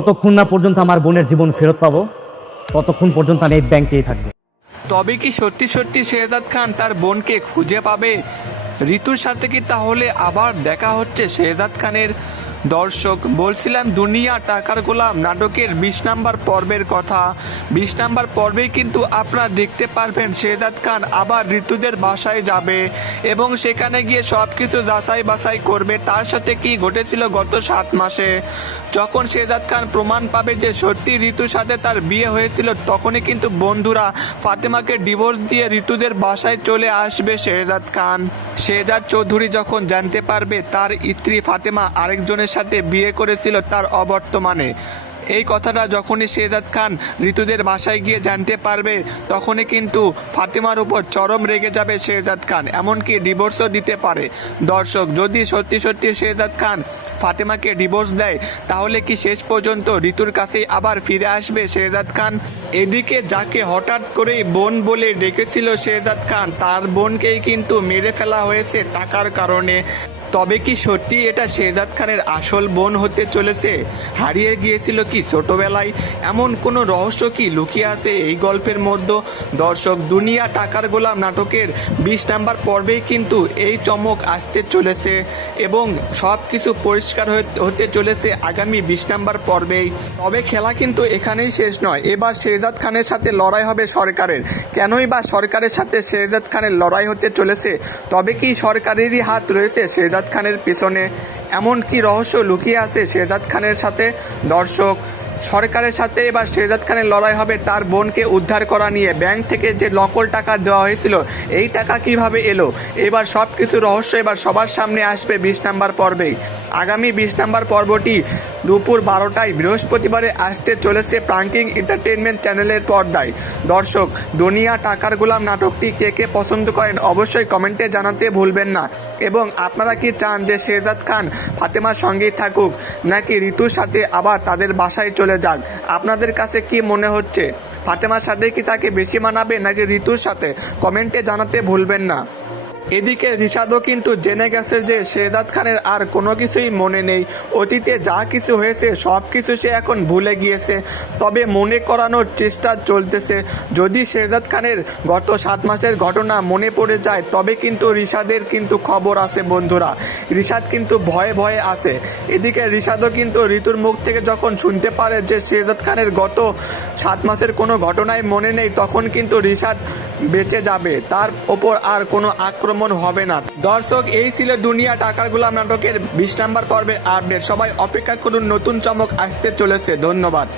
যতক্ষণ না পর্যন্ত আমার বোনের জীবন ফেরত পাবো ততক্ষণ পর্যন্ত আমি এই ব্যাংকেই থাকবো। তবে কি সত্যি সত্যি শেহজাদ খান তার বোনকে খুঁজে পাবে? ঋতুর সাথে কি তাহলে আবার দেখা হচ্ছে শেহজাদ খানের? দর্শক, বলছিলাম দুনিয়া টাকার গোলাম নাটকের 20 নম্বর পর্বের কথা। 20 নম্বর পর্বেই কিন্তু আপনারা দেখতে পারবেন শেহজাদ খান আবার ঋতুদের বাসায় যাবে এবং সেখানে গিয়ে সব কিছু যাচাই বাছাই করবে তার সাথে কি ঘটেছিল গত 7 মাসে। যখন শেহজাদ খান প্রমাণ পাবে যে সত্যি ঋতুর সাথে তার বিয়ে হয়েছিল, তখনই কিন্তু বন্ধুরা ফাতেমাকে ডিভোর্স দিয়ে ঋতুদের বাসায় চলে আসবে শেহজাদ খান। শেহজাদ চৌধুরী যখন জানতে পারবে তার স্ত্রী ফাতেমা আরেকজনের সাথে বিয়ে করেছিল তার অবর্তমানে, এই কথাটা যখনই শেহজাদ খান ঋতুদের বাসায় গিয়ে জানতে পারবে, তখনই কিন্তু ফাতেমার উপর চরম রেগে যাবে শেহজাদ খান, এমনকি ডিভোর্সও দিতে পারে। দর্শক, যদি সত্যি সত্যি শেহজাদ খান ফাতেমাকে ডিভোর্স দেয়, তাহলে কি শেষ পর্যন্ত ঋতুর কাছেই আবার ফিরে আসবে শেহজাদ খান? এদিকে যাকে হঠাৎ করেই বোন বলে ডেকেছিল শেহজাদ খান, তার বোনকেই কিন্তু মেরে ফেলা হয়েছে টাকার কারণে। তবে কি সত্যি এটা শেহজাদ খানের আসল বোন হতে চলেছে? হারিয়ে গিয়েছিল কি ছোটবেলায়? এমন কোনো রহস্য কি লুকিয়ে আছে এই গল্পের মধ্যে? দর্শক, দুনিয়া টাকার গোলাম নাটকের 20 নম্বর পর্বেই কিন্তু এই চমক আসতে চলেছে এবং সব কিছু পরিষ্কার হতে চলেছে আগামী 20 নম্বর পর্বেই। তবে খেলা কিন্তু এখানেই শেষ নয়, এবার শেহজাদ খানের সাথে লড়াই হবে সরকারের। কেনই বা সরকারের সাথে শেহজাদ খানের লড়াই হতে চলেছে? তবে কি সরকারেরই হাত রয়েছে শেহজাদ খানের পিছনে? এমন কি রহস্য লুকিয়ে আছে শেহজাদ খানের সাথে? দর্শক, সরকারের সাথে এবার শেহজাদ খানের লড়াই হবে তার বোনকে উদ্ধার করা নিয়ে। ব্যাংক থেকে যে নকল টাকা দেওয়া হয়েছিল, এই টাকা কিভাবে এলো? এবার সব কিছু রহস্য এবার সবার সামনে আসবে 20 নম্বর পর্বেই। আগামী 20 নম্বর পর্বটি দুপুর 12টায় বৃহস্পতিবারে আসতে চলেছে প্রাঙ্কিং এন্টারটেনমেন্ট চ্যানেলের পর্দায়। দর্শক, দুনিয়া টাকার গোলাম নাটকটি কে কে পছন্দ করেন অবশ্যই কমেন্টে জানাতে ভুলবেন না। এবং আপনারা কি চান যে শেহজাদ খান ফাতেমার সঙ্গেই থাকুক, নাকি ঋতুর সাথে আবার তাদের বাসায় চলে যাক? আপনাদের কাছে কি মনে হচ্ছে? ফাতেমার সাথে কি তাকে বেশি মানাবে নাকি ঋতুর সাথে? কমেন্টে জানাতে ভুলবেন না। এদিকে রিশাদও কিন্তু জেনে গেছে যে শেহজাদ খানের আর কোনো কিছুই মনে নেই, অতীতে যা কিছু হয়েছে সব কিছু সে এখন ভুলে গিয়েছে। তবে মনে করানোর চেষ্টা চলতেছে, যদি শেহজাদ খানের গত 7 মাসের ঘটনা মনে পড়ে যায় তবে কিন্তু রিশাদের কিন্তু খবর আছে বন্ধুরা। রিশাদ কিন্তু ভয়ে ভয়ে আছে। এদিকে রিশাদও কিন্তু ঋতুর মুখ থেকে যখন শুনতে পারে যে শেহজাদ খানের গত 7 মাসের কোনো ঘটনাই মনে নেই, তখন কিন্তু রিশাদ বেঁচে যাবে, তার ওপর আর কোনো আক্রমণ হবে না। দর্শক, এই ছিল দুনিয়া টাকার গোলাম নাটকের 20 নম্বর পর্বের আপডেট। সবাই অপেক্ষা করুন, নতুন চমক আসতে চলেছে। ধন্যবাদ।